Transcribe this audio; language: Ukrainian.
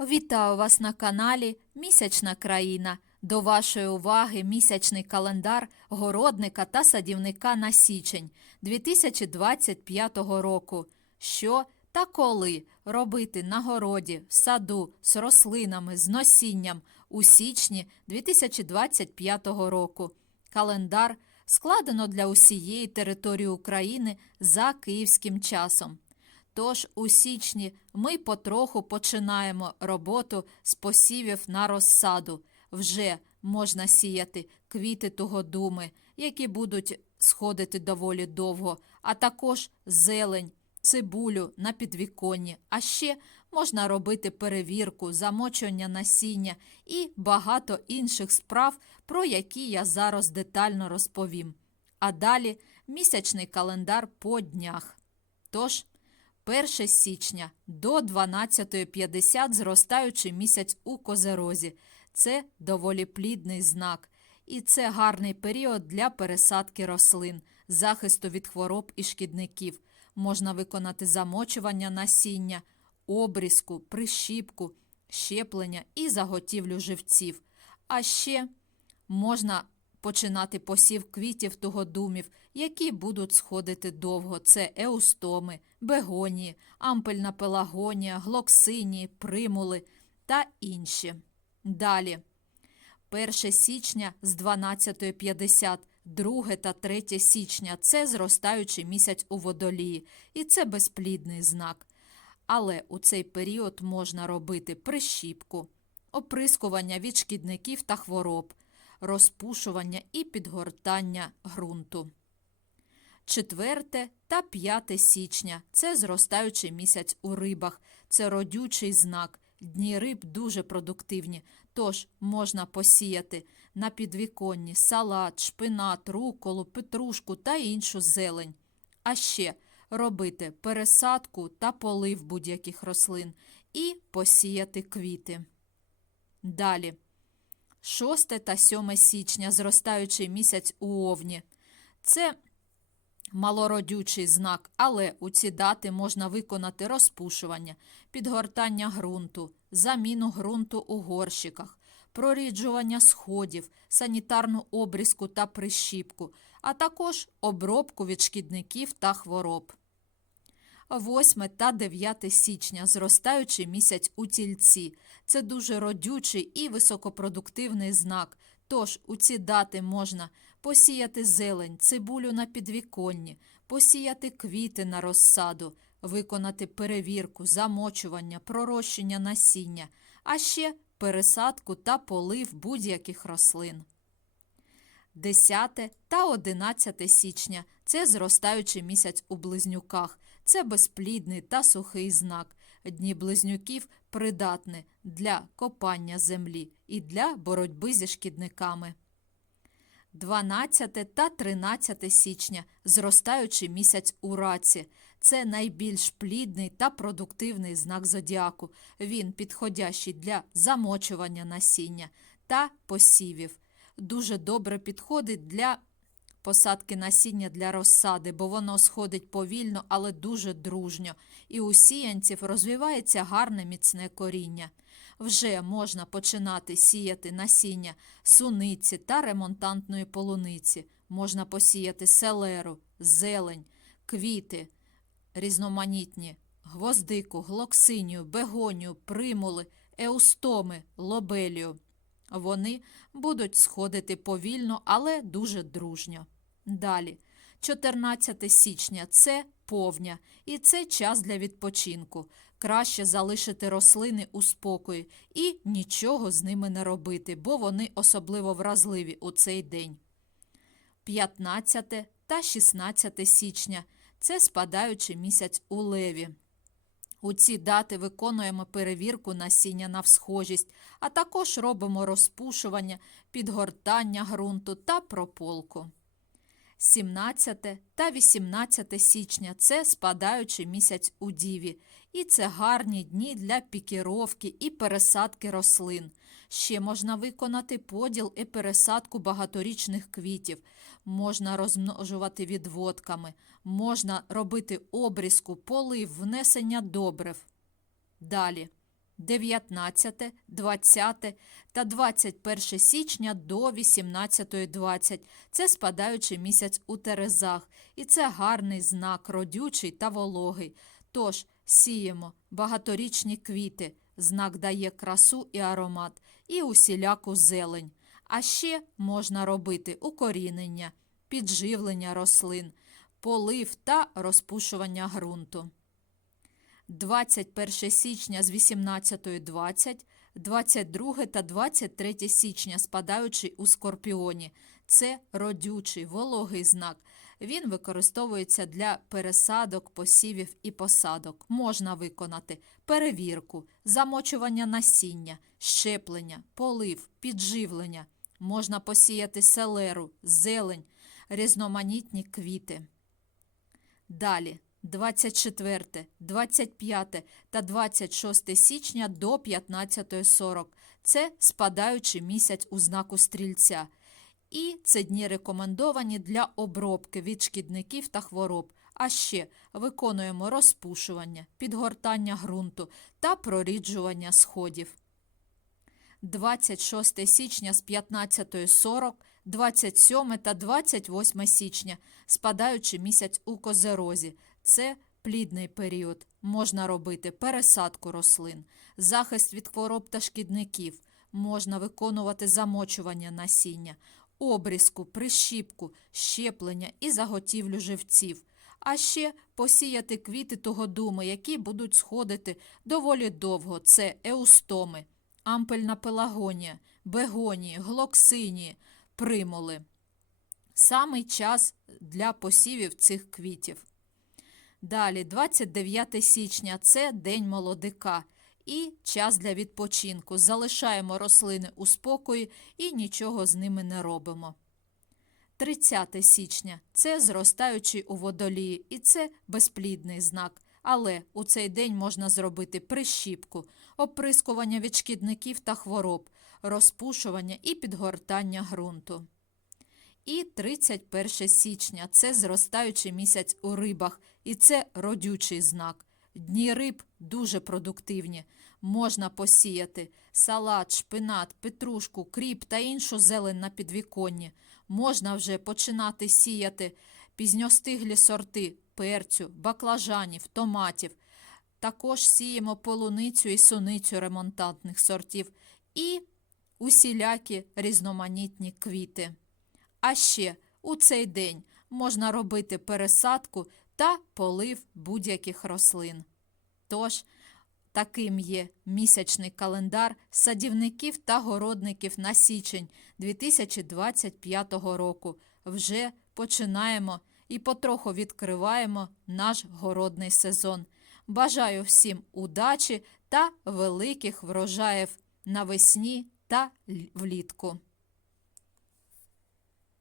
Вітаю вас на каналі Місячна країна. До вашої уваги місячний календар городника та садівника на січень 2025 року. Що та коли робити на городі, в саду з рослинами, з насінням у січні 2025 року. Календар складено для усієї території України за київським часом. Тож у січні ми потроху починаємо роботу з посівів на розсаду. Вже можна сіяти квіти тугодуми, які будуть сходити доволі довго, а також зелень, цибулю на підвіконні. А ще можна робити перевірку, замочування насіння і багато інших справ, про які я зараз детально розповім. А далі місячний календар по днях. Тож 1 січня до 12.50 зростаючий місяць у Козерозі. Це доволі плідний знак. І це гарний період для пересадки рослин, захисту від хвороб і шкідників. Можна виконати замочування насіння, обрізку, прищіпку, щеплення і заготівлю живців. А ще можна починати посів квітів тугодумів, які будуть сходити довго. Це еустоми, бегонії, ампельна пелагонія, глоксинії, примули та інші. Далі. 1 січня з 12.50, 2 та 3 січня це зростаючий місяць у водолії, і це безплідний знак. Але у цей період можна робити прищіпку, оприскування від шкідників та хвороб, розпушування і підгортання ґрунту. 4 та 5 січня це зростаючий місяць у рибах, це родючий знак. Дні риб дуже продуктивні, тож можна посіяти на підвіконні салат, шпинат, руколу, петрушку та іншу зелень. А ще робити пересадку та полив будь-яких рослин і посіяти квіти. Далі. 6 та 7 січня зростаючий місяць у Овні. Це малородючий знак, але у ці дати можна виконати розпушування, підгортання ґрунту, заміну ґрунту у горщиках, проріджування сходів, санітарну обрізку та прищіпку, а також обробку від шкідників та хвороб. 8 та 9 січня зростаючий місяць у тільці. Це дуже родючий і високопродуктивний знак. Тож у ці дати можна посіяти зелень, цибулю на підвіконні, посіяти квіти на розсаду, виконати перевірку, замочування, пророщення насіння, а ще пересадку та полив будь-яких рослин. 10 та 11 січня це зростаючий місяць у близнюках. Це безплідний та сухий знак. Дні близнюків придатні для копання землі і для боротьби зі шкідниками. 12 та 13 січня зростаючий місяць у раці. Це найбільш плідний та продуктивний знак зодіаку. Він підходящий для замочування насіння та посівів. Дуже добре підходить для посадки насіння для розсади, бо воно сходить повільно, але дуже дружньо, і у сіянців розвивається гарне міцне коріння. Вже можна починати сіяти насіння суниці та ремонтантної полуниці. Можна посіяти селеру, зелень, квіти, різноманітні, гвоздику, глоксинію, бегонію, примули, еустоми, лобелію. Вони будуть сходити повільно, але дуже дружньо. Далі, 14 січня це повня, і це час для відпочинку. Краще залишити рослини у спокої і нічого з ними не робити, бо вони особливо вразливі у цей день. 15 та 16 січня це спадаючий місяць у леві. У ці дати виконуємо перевірку насіння на всхожість, а також робимо розпушування, підгортання ґрунту та прополку. 17 та 18 січня це спадаючий місяць у Діві, і це гарні дні для пікіровки і пересадки рослин. Ще можна виконати поділ і пересадку багаторічних квітів, можна розмножувати відводками, можна робити обрізку, полив, внесення добрив. Далі. 19, 20 та 21 січня до 18.20. Це спадаючий місяць у Терезах, і це гарний знак, родючий та вологий. Тож сіємо багаторічні квіти, знак дає красу і аромат, і усіляку зелень. А ще можна робити укорінення, підживлення рослин, полив та розпушування ґрунту. 21 січня з 18.20, 22 та 23 січня спадаючий у Скорпіоні. Це родючий, вологий знак. Він використовується для пересадок, посівів і посадок. Можна виконати перевірку, замочування насіння, щеплення, полив, підживлення. Можна посіяти селеру, зелень, різноманітні квіти. Далі 24, 25 та 26 січня до 15.40. Це спадаючий місяць у знаку стрільця. І це дні рекомендовані для обробки від шкідників та хвороб. А ще виконуємо розпушування, підгортання ґрунту та проріджування сходів. 26 січня з 15.40, 27 та 28 січня, спадаючий місяць у козерозі. Це плідний період. Можна робити пересадку рослин, захист від хвороб та шкідників, можна виконувати замочування насіння, обрізку, прищіпку, щеплення і заготівлю живців. А ще посіяти квіти тугодуми, які будуть сходити доволі довго. Це еустоми, ампельна пелагонія, бегонії, глоксинії, примули. Самий час для посівів цих квітів. Далі, 29 січня це День молодика і час для відпочинку. Залишаємо рослини у спокої і нічого з ними не робимо. 30 січня це зростаючий у водолії, і це безплідний знак. Але у цей день можна зробити прищіпку, оприскування від шкідників та хвороб, розпушування і підгортання ґрунту. І 31 січня це зростаючий місяць у рибах, і це родючий знак. Дні риб дуже продуктивні. Можна посіяти салат, шпинат, петрушку, кріп та іншу зелень на підвіконні. Можна вже починати сіяти пізньостиглі сорти перцю, баклажанів, томатів. Також сіємо полуницю і суницю ремонтантних сортів і усілякі різноманітні квіти. А ще у цей день можна робити пересадку та полив будь-яких рослин. Тож, таким є місячний календар садівників та городників на січень 2025 року. Вже починаємо і потроху відкриваємо наш городний сезон. Бажаю всім удачі та великих врожаїв навесні та влітку.